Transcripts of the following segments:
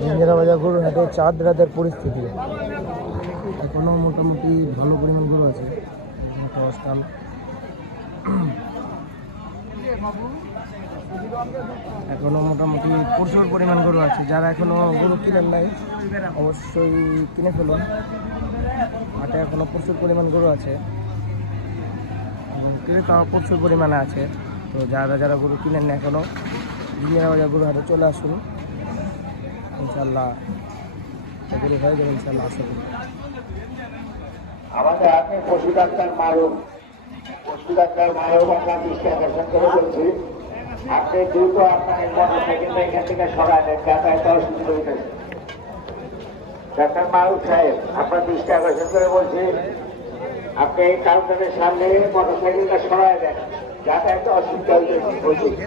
জিঞ্জারা বাজার গরুর হাটে চাঁদ রাতের পরিস্থিতি। এখনও মোটামুটি ভালো পরিমাণ গরু আছে। একটা অস্টাল এখনও মোটামুটি প্রচুর পরিমাণ গরু আছে। যারা এখনও গরু কিনেন নাই, অবশ্যই কিনে ফেলুন। হাটে এখনও প্রচুর পরিমাণ গরু আছে। ক্রেতাও প্রচুর পরিমাণে আছে। তো যারা যারা গরু কিনেন না এখনও জিঞ্জারা বাজার গরু চলে আসুন। ইনশাল্লাহ গরু হয়ে যাবে ইনশাল্লাহ আশা আমাদের আপনি পশু ডাক্তার মারুক পশু ডাক্তার মারুক আমরা দৃষ্টি আকর্ষণ করে বলছি। আপনি দ্রুত আপনার মোটর সাইকেলটা এখান থেকে সরাই দেন, যাতায়াত অসুবিধা হইতেছে ডাক্তার মারুক সাহেব, আপনার দৃষ্টি আকর্ষণ করে বলছি, আপনি এই কাউন্টারের সামনে মোটর সাইকেলটা সরাই দেন, যাতায়াত অসুবিধা হইতেছে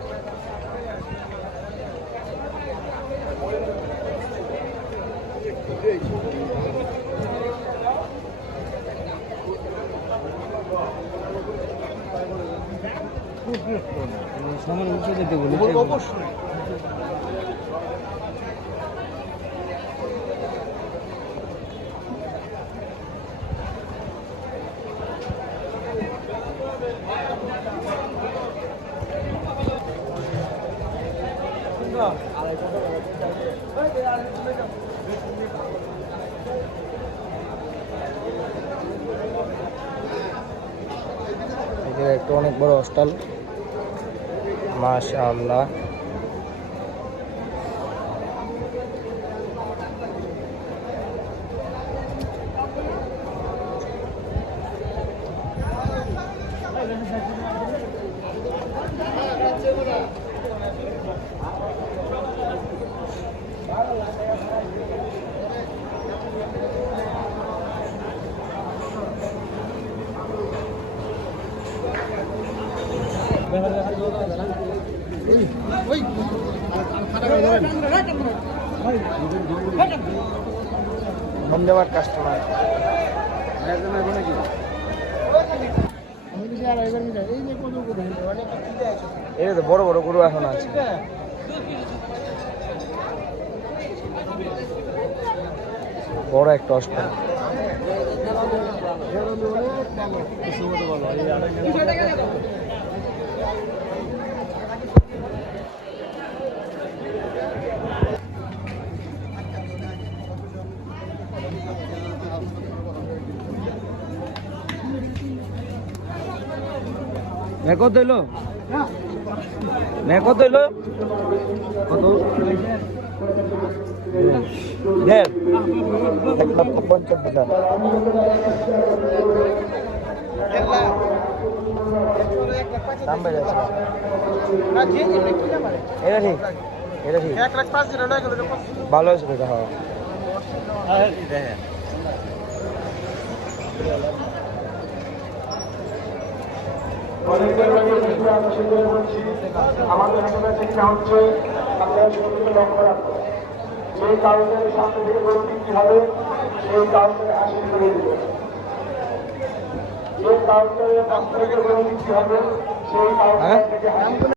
সামনে উঠে যেতে বলি এখানে একটা অনেক বড় হস্টাল মাশাআল্লাহ। ধন্যবাদ কাস্টমার এটা তো বড় বড় গরু এখন আছে। বড় একটা ভাই কত হইল কত হইল কত দেড় এক লক্ষ পঞ্চান্ন হাজার দাম বেড়ে আছে এটা ঠিক এটা ঠিক ভালো হয়েছে হ্যাঁ আমাদের চেষ্টা হচ্ছে আপনারা যে কাউন্টারের সামনে থেকে গরু বিক্রি হবে সেই কাউন্টারে হাসিল করে দেবে যে কাউন্টারের পাশ হবে সেই কাউন্টার থেকে হাসিল